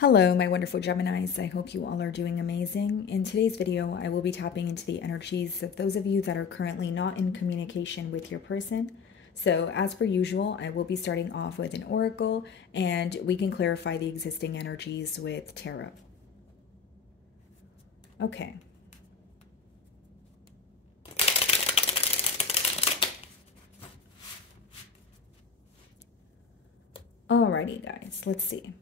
Hello, my wonderful Geminis. I hope you all are doing amazing. In today's video, I will be tapping into the energies of those of you that are currently not in communication with your person. So as per usual, I will be starting off with an oracle and we can clarify the existing energies with tarot. Okay. Alrighty, guys, let's see.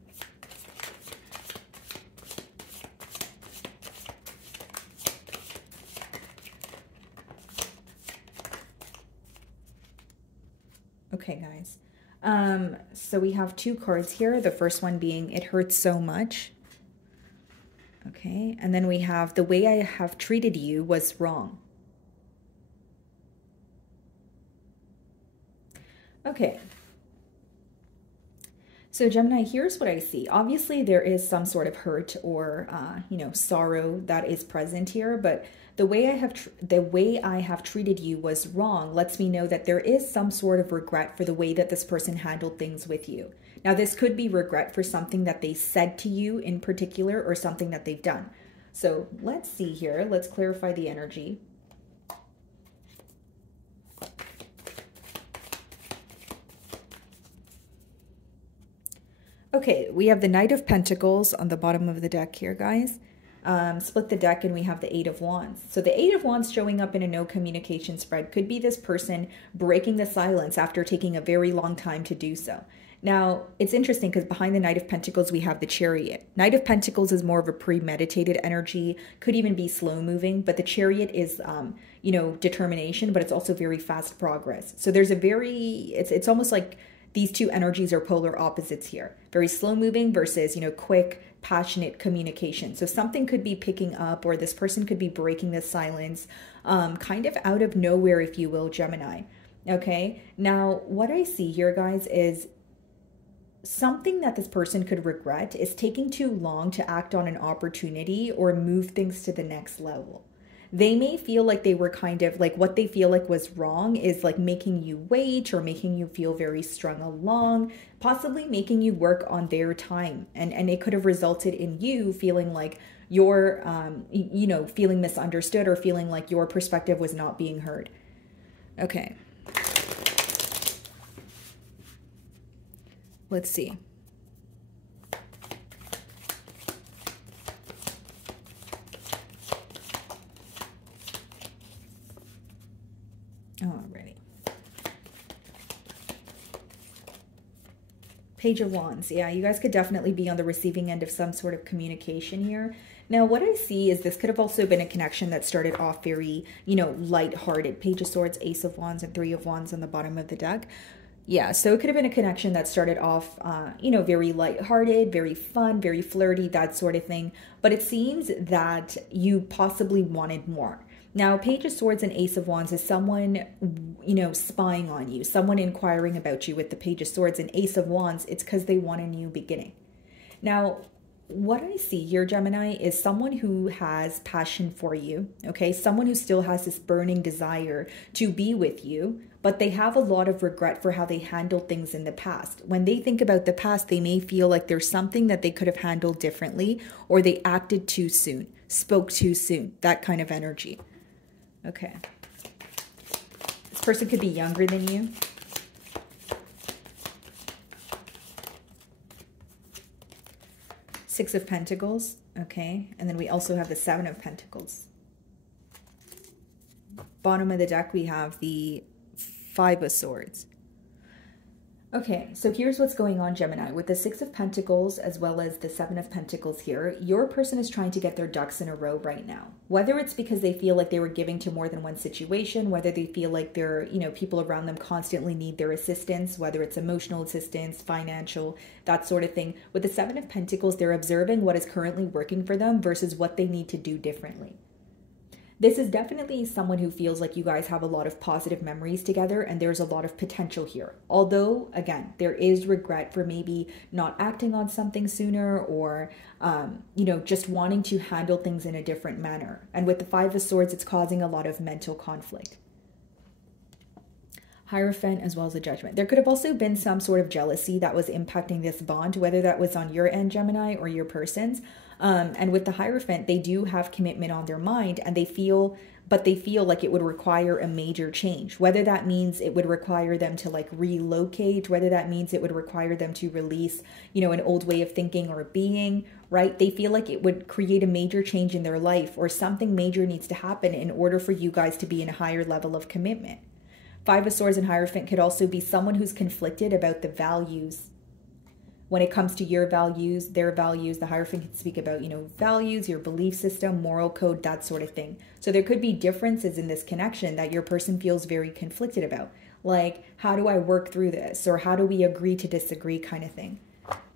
Okay, guys. So we have two cards here. The first one being "It hurts so much." Okay, and then we have "The way I have treated you was wrong." Okay. So Gemini, here's what I see. Obviously, there is some sort of hurt or, sorrow that is present here, but the way I have treated you was wrong lets me know that there is some sort of regret for the way that this person handled things with you. Now, this could be regret for something that they said to you in particular or something that they've done. So let's see here. Let's clarify the energy. Okay, we have the Knight of Pentacles on the bottom of the deck here, guys. Split the deck and we have the Eight of Wands. So the Eight of Wands showing up in a no communication spread could be this person breaking the silence after taking a very long time to do so. Now, it's interesting because behind the Knight of Pentacles, we have the Chariot. Knight of Pentacles is more of a premeditated energy, could even be slow moving, but the Chariot is, determination, but it's also very fast progress. So there's it's almost like these two energies are polar opposites here. Very slow moving versus, quick, passionate communication. So something could be picking up or this person could be breaking the silence kind of out of nowhere, if you will, Gemini. Okay. Now, what I see here, guys, is something that this person could regret is taking too long to act on an opportunity or move things to the next level. They may feel like they were kind of like what they feel like was wrong is like making you wait or making you feel very strung along, possibly making you work on their time. And it could have resulted in you feeling like you're, feeling misunderstood or feeling like your perspective was not being heard. Okay. Let's see. Alrighty. Page of Wands. Yeah, you guys could definitely be on the receiving end of some sort of communication here. Now, what I see is this could have also been a connection that started off very, lighthearted. Page of Swords, Ace of Wands, and Three of Wands on the bottom of the deck. Yeah, so it could have been a connection that started off, very lighthearted, very fun, very flirty, that sort of thing. But it seems that you possibly wanted more. Now, Page of Swords and Ace of Wands is someone, spying on you, someone inquiring about you with the Page of Swords and Ace of Wands. It's because they want a new beginning. Now, what I see here, Gemini, is someone who has passion for you, okay? Someone who still has this burning desire to be with you, but they have a lot of regret for how they handled things in the past. When they think about the past, they may feel like there's something that they could have handled differently, or they acted too soon, spoke too soon, that kind of energy. Okay. This person could be younger than you. Six of Pentacles. Okay. And then we also have the Seven of Pentacles. Bottom of the deck, we have the Five of Swords. Okay, so here's what's going on, Gemini. With the Six of Pentacles as well as the Seven of Pentacles here, your person is trying to get their ducks in a row right now. Whether it's because they feel like they were giving to more than one situation, whether they feel like they're, people around them constantly need their assistance, whether it's emotional assistance, financial, that sort of thing. With the Seven of Pentacles, they're observing what is currently working for them versus what they need to do differently. This is definitely someone who feels like you guys have a lot of positive memories together and there's a lot of potential here. Although, again, there is regret for maybe not acting on something sooner or, just wanting to handle things in a different manner. And with the Five of Swords, it's causing a lot of mental conflict. Hierophant as well as the Judgment. There could have also been some sort of jealousy that was impacting this bond, whether that was on your end, Gemini, or your person's. And with the Hierophant, they do have commitment on their mind, and they feel like it would require a major change. Whether that means it would require them to like relocate, whether that means it would require them to release, an old way of thinking or being, right? They feel like it would create a major change in their life, or something major needs to happen in order for you guys to be in a higher level of commitment. Five of Swords and Hierophant could also be someone who's conflicted about the values. When it comes to your values, their values, the Hierophant can speak about, values, your belief system, moral code, that sort of thing. So there could be differences in this connection that your person feels very conflicted about. Like, how do I work through this? Or how do we agree to disagree kind of thing.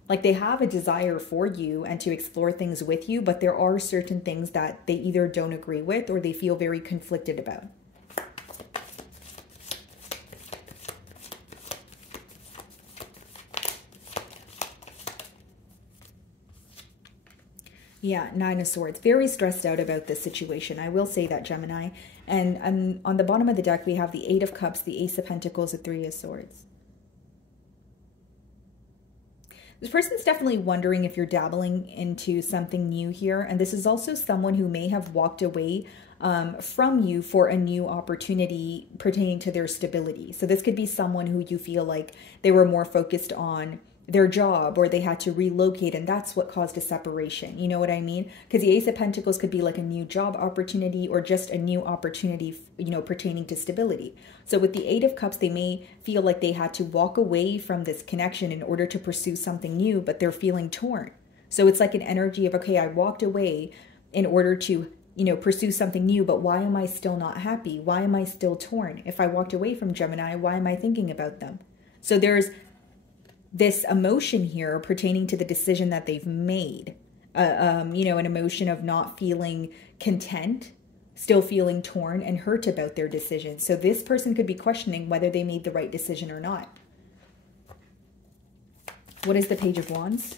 Like, they have a desire for you and to explore things with you, but there are certain things that they either don't agree with or they feel very conflicted about. Yeah, Nine of Swords. Very stressed out about this situation. I will say that, Gemini. And on the bottom of the deck, we have the Eight of Cups, the Ace of Pentacles, the Three of Swords. This person's definitely wondering if you're dabbling into something new here. And this is also someone who may have walked away from you for a new opportunity pertaining to their stability. So this could be someone who you feel like they were more focused on their job, or they had to relocate, and that's what caused a separation. You know what I mean? Because the Ace of Pentacles could be like a new job opportunity, or just a new opportunity, pertaining to stability. So with the Eight of Cups, they may feel like they had to walk away from this connection in order to pursue something new, but they're feeling torn. So it's like an energy of, okay, I walked away in order to pursue something new, but why am I still not happy? Why am I still torn? If I walked away from Gemini, why am I thinking about them? So there's this emotion here pertaining to the decision that they've made, an emotion of not feeling content, still feeling torn and hurt about their decision. So this person could be questioning whether they made the right decision or not. What is the Page of Wands?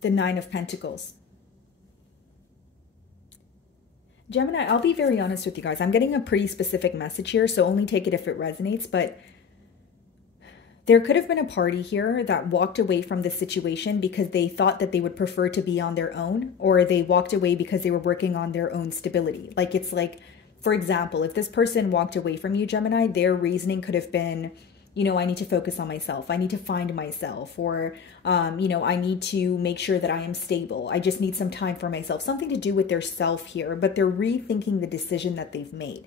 The Nine of Pentacles. Gemini, I'll be very honest with you guys. I'm getting a pretty specific message here, so only take it if it resonates. But there could have been a party here that walked away from this situation because they thought that they would prefer to be on their own, or they walked away because they were working on their own stability. Like, it's like, for example, if this person walked away from you, Gemini, their reasoning could have been, I need to focus on myself. I need to find myself, or, I need to make sure that I am stable. I just need some time for myself. Something to do with their self here, but they're rethinking the decision that they've made.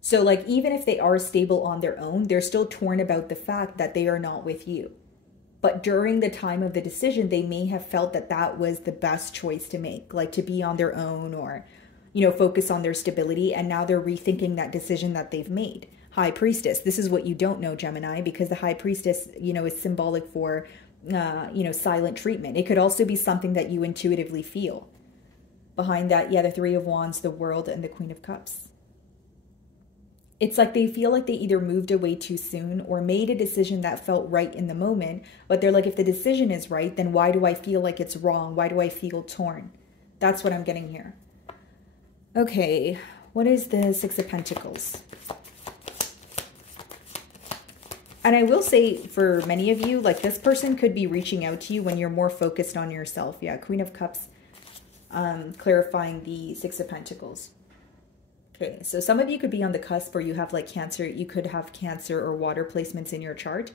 So like, even if they are stable on their own, they're still torn about the fact that they are not with you. But during the time of the decision, they may have felt that that was the best choice to make, like to be on their own, or, focus on their stability. And now they're rethinking that decision that they've made. High Priestess. This is what you don't know, Gemini, because the High Priestess, is symbolic for, silent treatment. It could also be something that you intuitively feel. Behind that, yeah, the Three of Wands, the World, and the Queen of Cups. It's like they feel like they either moved away too soon or made a decision that felt right in the moment, but they're like, if the decision is right, then why do I feel like it's wrong? Why do I feel torn? That's what I'm getting here. Okay, what is the Six of Pentacles? And I will say, for many of you, like, this person could be reaching out to you when you're more focused on yourself. Yeah, Queen of Cups, clarifying the Six of Pentacles. Okay, so some of you could be on the cusp, or you have like Cancer. You could have Cancer or water placements in your chart.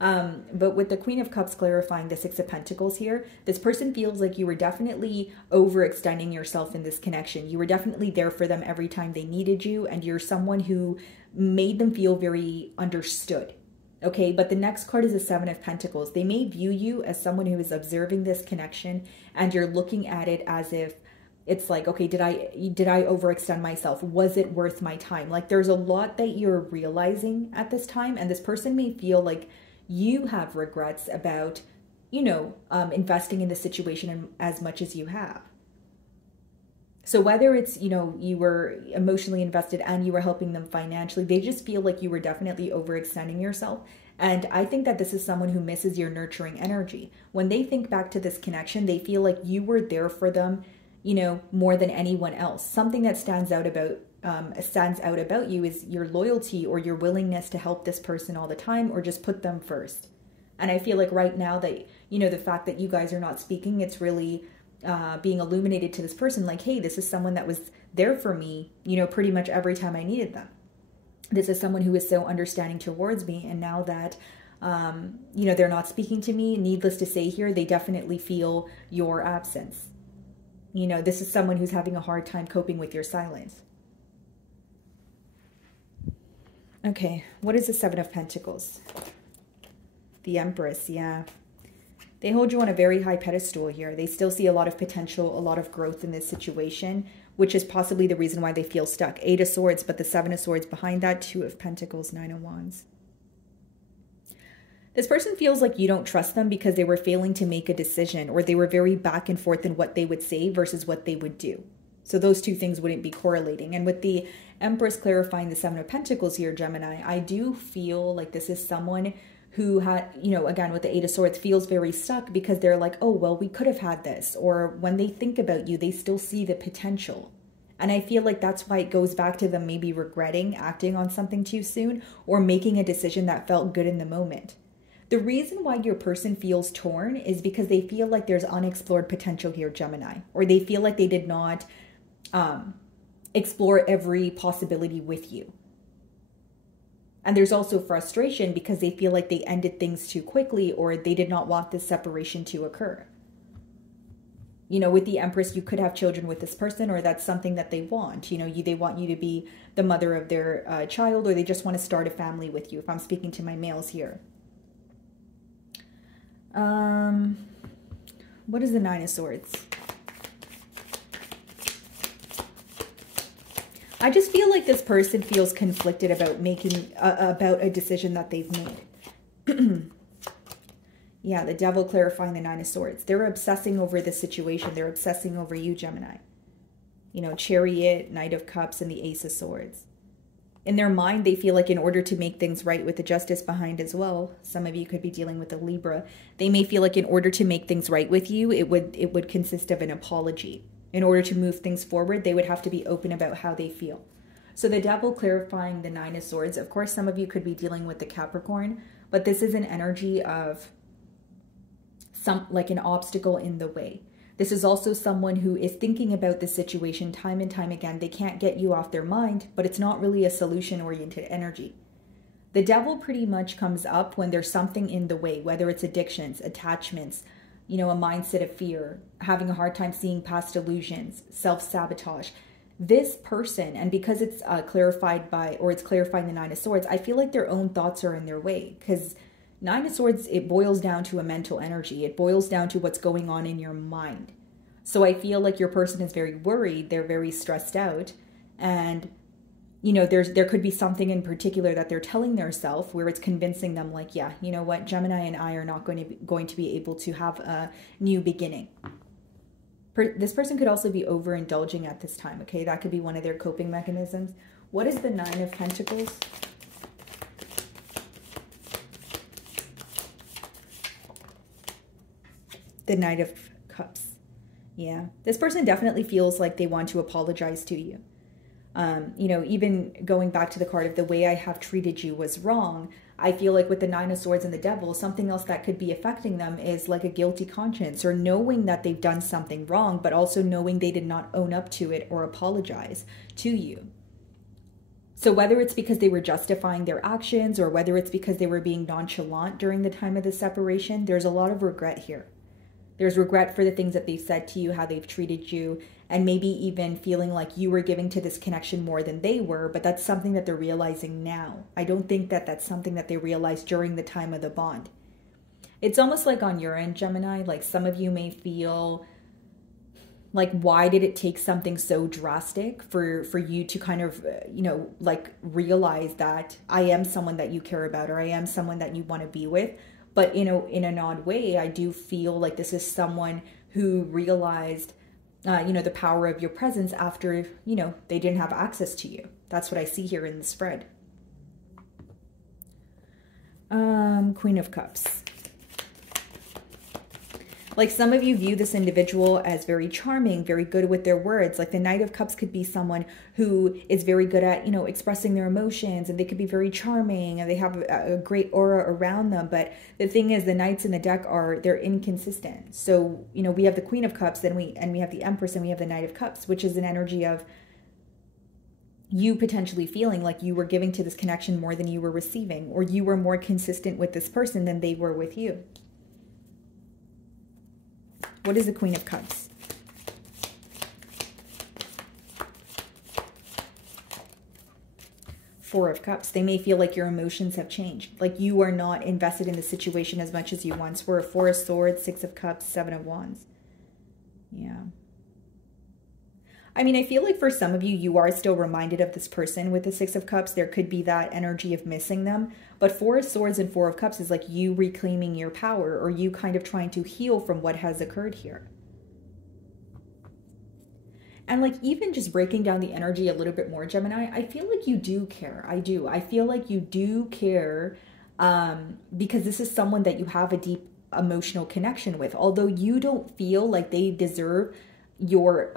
But with the Queen of Cups clarifying the Six of Pentacles here, this person feels like you were definitely overextending yourself in this connection. You were definitely there for them every time they needed you, and you're someone who made them feel very understood. Okay, but the next card is the Seven of Pentacles. They may view you as someone who is observing this connection, and you're looking at it as if it's like, okay, did I overextend myself? Was it worth my time? Like, there's a lot that you're realizing at this time, and this person may feel like you have regrets about, investing in the situation as much as you have. So whether it's, you were emotionally invested and you were helping them financially, they just feel like you were definitely overextending yourself. And I think that this is someone who misses your nurturing energy. When they think back to this connection, they feel like you were there for them, you know, more than anyone else. Something that stands out about you is your loyalty or your willingness to help this person all the time or just put them first. And I feel like right now that, you know, the fact that you guys are not speaking, it's really being illuminated to this person like, hey, this is someone that was there for me, you know, pretty much every time I needed them. This is someone who is so understanding towards me. And now that, you know, they're not speaking to me, needless to say here, they definitely feel your absence. You know, this is someone who's having a hard time coping with your silence. Okay, what is the Seven of Pentacles? The Empress, yeah. They hold you on a very high pedestal here. They still see a lot of potential, a lot of growth in this situation, which is possibly the reason why they feel stuck. Eight of Swords, but the Seven of Swords behind that, Two of Pentacles, Nine of Wands. This person feels like you don't trust them because they were failing to make a decision, or they were very back and forth in what they would say versus what they would do. So those two things wouldn't be correlating. And with the Empress clarifying the Seven of Pentacles here, Gemini, I do feel like this is someone who had, you know, again, with the Eight of Swords, feels very stuck because they're like, oh, well, we could have had this. Or when they think about you, they still see the potential. And I feel like that's why it goes back to them maybe regretting acting on something too soon or making a decision that felt good in the moment. The reason why your person feels torn is because they feel like there's unexplored potential here, Gemini, or they feel like they did not explore every possibility with you. And there's also frustration because they feel like they ended things too quickly or they did not want this separation to occur. You know, with the Empress, you could have children with this person, or that's something that they want. You know, they want you to be the mother of their child, or they just want to start a family with you, if I'm speaking to my males here. What is the Nine of Swords? I just feel like this person feels conflicted about making, about a decision that they've made. Yeah, the Devil clarifying the Nine of Swords. They're obsessing over this situation. They're obsessing over you, Gemini. You know, Chariot, Knight of Cups, and the Ace of Swords. In their mind, they feel like in order to make things right, with the Justice behind as well, some of you could be dealing with a Libra, they may feel like in order to make things right with you, it would consist of an apology. In order to move things forward, they would have to be open about how they feel. So the Devil clarifying the Nine of Swords, of course, some of you could be dealing with the Capricorn, but this is an energy of like an obstacle in the way. This is also someone who is thinking about this situation time and time again. They can't get you off their mind, but it's not really a solution-oriented energy. The Devil pretty much comes up when there's something in the way, whether it's addictions, attachments, you know, a mindset of fear, having a hard time seeing past illusions, self-sabotage. This person, and because it's clarified by, or it's clarifying the Nine of Swords, I feel like their own thoughts are in their way, because Nine of Swords, it boils down to a mental energy. It boils down to what's going on in your mind. So I feel like your person is very worried. They're very stressed out. And, you know, there could be something in particular that they're telling themselves where it's convincing them like, yeah, you know what, Gemini and I are not going to be able to have a new beginning. This person could also be overindulging at this time, okay? That could be one of their coping mechanisms. What is the Nine of Pentacles? The Knight of Cups. Yeah, this person definitely feels like they want to apologize to you. You know, even going back to the card of the way I have treated you was wrong, I feel like with the Nine of Swords and the Devil, something else that could be affecting them is like a guilty conscience, or knowing that they've done something wrong, but also knowing they did not own up to it or apologize to you. So whether it's because they were justifying their actions, or whether it's because they were being nonchalant during the time of the separation, there's a lot of regret here. There's regret for the things that they've said to you, how they've treated you, and maybe even feeling like you were giving to this connection more than they were, but that's something that they're realizing now. I don't think that that's something that they realized during the time of the bond. It's almost like on your end, Gemini, like some of you may feel like, why did it take something so drastic for you to kind of, you know, like realize that I am someone that you care about, or I am someone that you want to be with. But, you know, in an odd way, I do feel like this is someone who realized, you know, the power of your presence after, you know, they didn't have access to you. That's what I see here in the spread. Queen of Cups. Like some of you view this individual as very charming, very good with their words. Like the Knight of Cups could be someone who is very good at, you know, expressing their emotions, and they could be very charming and they have a great aura around them. But the thing is, the Knights in the deck they're inconsistent. So, you know, we have the Queen of Cups, and we have the Empress, and we have the Knight of Cups, which is an energy of you potentially feeling like you were giving to this connection more than you were receiving, or you were more consistent with this person than they were with you. What is the Queen of Cups? Four of Cups. They may feel like your emotions have changed. Like you are not invested in the situation as much as you once were. Four of Swords, Six of Cups, Seven of Wands. Yeah. I mean, I feel like for some of you, you are still reminded of this person with the Six of Cups. There could be that energy of missing them. But Four of Swords and Four of Cups is like you reclaiming your power, or you kind of trying to heal from what has occurred here. And like even just breaking down the energy a little bit more, Gemini, I feel like you do care. I do. I feel like you do care because this is someone that you have a deep emotional connection with. Although you don't feel like they deserve your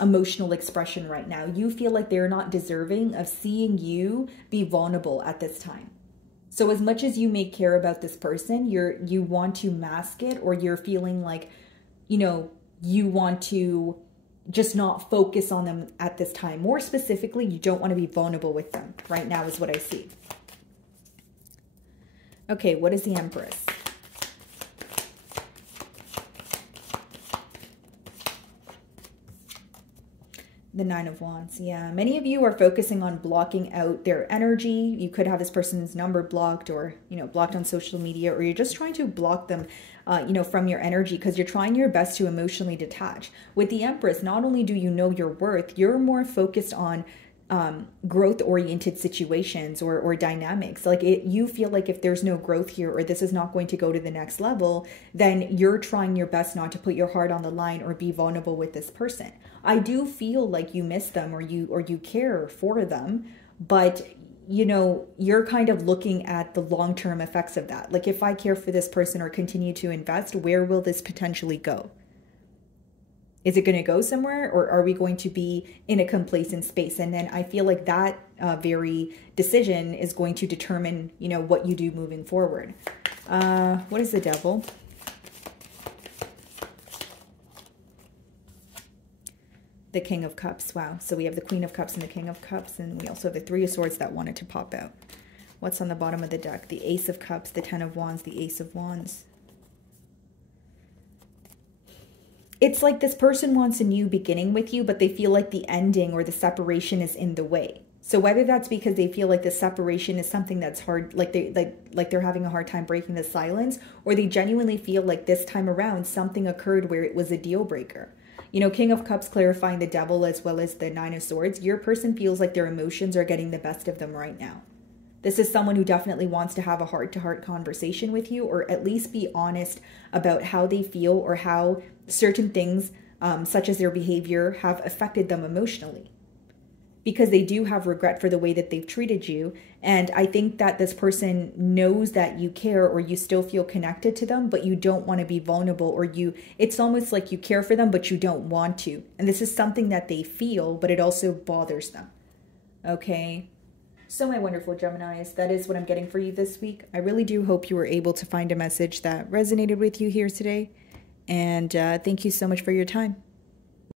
emotional expression right now. You feel like they're not deserving of seeing you be vulnerable at this time. So as much as you may care about this person, you want to mask it, or you're feeling like, you know, you want to just not focus on them at this time. More specifically, you don't want to be vulnerable with them right now is what I see. Okay, what is the Empress? The Nine of Wands. Yeah, many of you are focusing on blocking out their energy. You could have this person's number blocked, or, you know, blocked on social media, or you're just trying to block them, you know, from your energy because you're trying your best to emotionally detach. With the Empress, not only do you know your worth, you're more focused on growth-oriented situations or dynamics. Like you feel like if there's no growth here, or this is not going to go to the next level, then you're trying your best not to put your heart on the line or be vulnerable with this person. I do feel like you miss them, or you care for them, but you know, you're kind of looking at the long-term effects of that. Like if I care for this person or continue to invest, where will this potentially go? Is it going to go somewhere, or are we going to be in a complacent space? And then I feel like that very decision is going to determine, you know, what you do moving forward. What is the Devil? The King of Cups. Wow. So we have the Queen of Cups and the King of Cups, and we also have the Three of Swords that wanted to pop out. What's on the bottom of the deck? The Ace of Cups, the Ten of Wands, the Ace of Wands. It's like this person wants a new beginning with you, but they feel like the ending or the separation is in the way. So whether that's because they feel like the separation is something that's hard, like they're having a hard time breaking the silence, or they genuinely feel like this time around something occurred where it was a deal breaker. You know, King of Cups clarifying the Devil as well as the Nine of Swords. Your person feels like their emotions are getting the best of them right now. This is someone who definitely wants to have a heart-to-heart conversation with you, or at least be honest about how they feel, or how certain things, such as their behavior, have affected them emotionally. Because they do have regret for the way that they've treated you. And I think that this person knows that you care, or you still feel connected to them, but you don't want to be vulnerable, or it's almost like you care for them, but you don't want to. And this is something that they feel, but it also bothers them. Okay. So my wonderful Geminis, that is what I'm getting for you this week. I really do hope you were able to find a message that resonated with you here today. And thank you so much for your time.